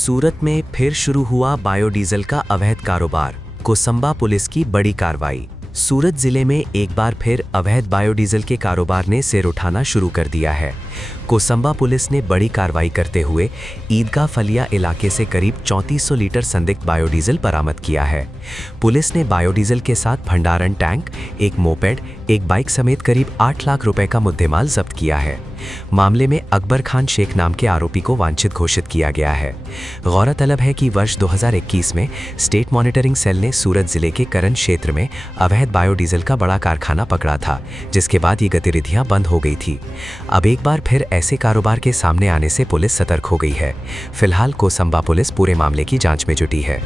सूरत में फिर शुरू हुआ बायोडीजल का अवैध कारोबार। कोसंबा पुलिस की बड़ी कार्रवाई। सूरत जिले में एक बार फिर अवैध बायोडीजल के कारोबार ने सिर उठाना शुरू कर दिया है। कोसंबा पुलिस ने बड़ी कार्रवाई करते हुए ईदगाह फलिया इलाके से करीब 3400 लीटर संदिग्ध बायोडीजल बरामद किया है। पुलिस ने बायोडीजल के साथ भंडारण टैंक, एक मोपेड, एक बाइक समेत करीब 8 लाख रुपए का मुद्देमाल जब्त किया है। मामले में अकबर खान शेख नाम के आरोपी को वांछित घोषित किया गया है। गौरतलब है कि वर्ष 2021 में स्टेट मॉनिटरिंग सेल ने सूरत जिले के करन क्षेत्र में अवैध बायोडीजल का बड़ा कारखाना पकड़ा था, जिसके बाद ये गतिविधियां बंद हो गई थी। अब एक बार फिर ऐसे कारोबार के सामने आने से पुलिस सतर्क हो गई है। फिलहाल कोसंबा पुलिस पूरे मामले की जांच में जुटी है।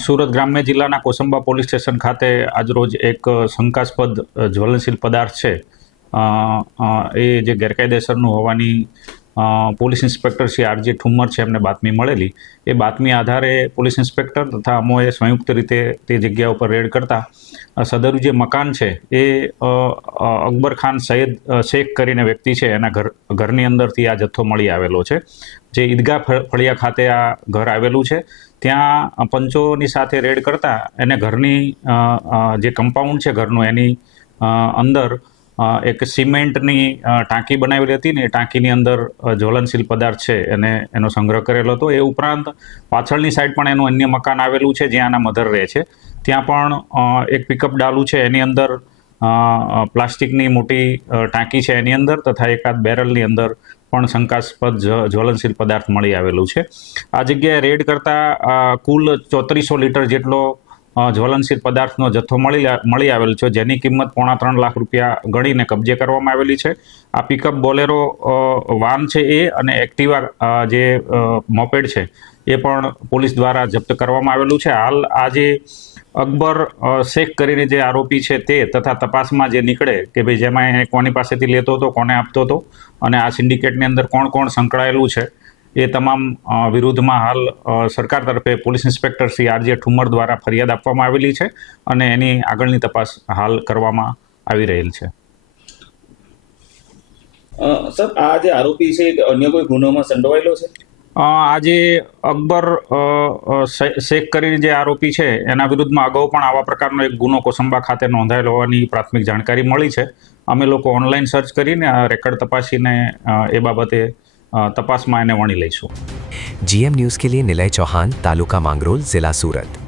सूरत ग्राम्य जिल्लाના કોસંબા પોલીસ સ્ટેશન ખાતે આજરોજ એક શંકાસ્પદ જ્વલનશીલ પદાર્થ છે એ જે ગેરકાયદેસરનું હોવાની police inspector Shri RJ Thummar છે એમને બાતમી મળેલી। એ બાતમી આધારે પોલીસ ઇન્સ્પેક્ટર તથા અમોએ સંયુક્ત રીતે તે જગ્યા ઉપર રેડ કરતા સદરુ જે મકાન છે એ અકબર ખાન સૈયદ શેખ કરીને વ્યક્તિ છે એના ઘરની અંદરથી આ જથ્થો મળી આવેલો છે। જે ઈદગાહ ફળિયા ખાતે આ ઘર આવેલું છે ત્યાં પંચોની સાથે રેડ કરતા એને ઘરની જે કમ્પાઉન્ડ છે ઘરનું એની અંદર એક સિમેન્ટની ટાંકી બનાવેલી હતી ને એ ટાંકીની અંદર જ્વલનશીલ પદાર્થ છે એને એનો સંગ્રહ કરેલો હતો। એ ઉપરાંત પાછળની સાઈડ પણ એનું અન્ય મકાન આવેલું છે જ્યાં આના મધર રહે છે, ત્યાં પણ એક પિકઅપ ડાલું છે એની અંદર પ્લાસ્ટિકની મોટી ટાંકી છે એની અંદર તથા એકાદ બેરલની અંદર પણ શંકાસ્પદ જ્વલનશીલ પદાર્થ મળી આવેલું છે। આ જગ્યાએ રેડ કરતા કુલ 3400 લીટર જેટલો જ્વલનશીલ પદાર્થનો જથ્થો મળી આવેલ છે, જેની કિંમત 3.5 લાખ રૂપિયા ગણીને કબજે કરવામાં આવેલી છે। આ પિકઅપ બોલેરો વાન છે એ અને એક્ટિવા જે મોપેડ છે એ પણ પોલીસ દ્વારા જપ્ત કરવામાં આવેલું છે। હાલ આ જે અકબર શેખ કરીને જે આરોપી છે તે તથા તપાસમાં જે નીકળે કે ભાઈ જેમાં એ કોની પાસેથી લેતો હતો, કોને આપતો હતો અને આ સિન્ડિકેટની અંદર કોણ કોણ સંકળાયેલું છે એ તમામ વિરુદ્ધમાં હાલ સરકાર તરફે police inspector Shri RJ Thummar દ્વારા ફરિયાદ આપવામાં આવેલી છે અને એની આગળની તપાસ હાલ કરવામાં આવી રહેલ છે। સર, આ જે આરોપી છે અન્ય કોઈ ગુનામાં સંડોવાયેલો છે? આજે અકબર શેખ કરીને જે આરોપી છે એના વિરુદ્ધમાં અગાઉ પણ આવા પ્રકારનો એક ગુનો કોસંબા ખાતે નોંધાયેલો હોવાની પ્રાથમિક જાણકારી મળી છે। અમે લોકો ઓનલાઈન સર્ચ કરીને આ રેકર્ડ તપાસીને એ બાબતે तपासમાં એને વણી લઈશું। GM न्यूज़ के लिए निलय चौहान, तालुका मांगरोल, जिला सूरत।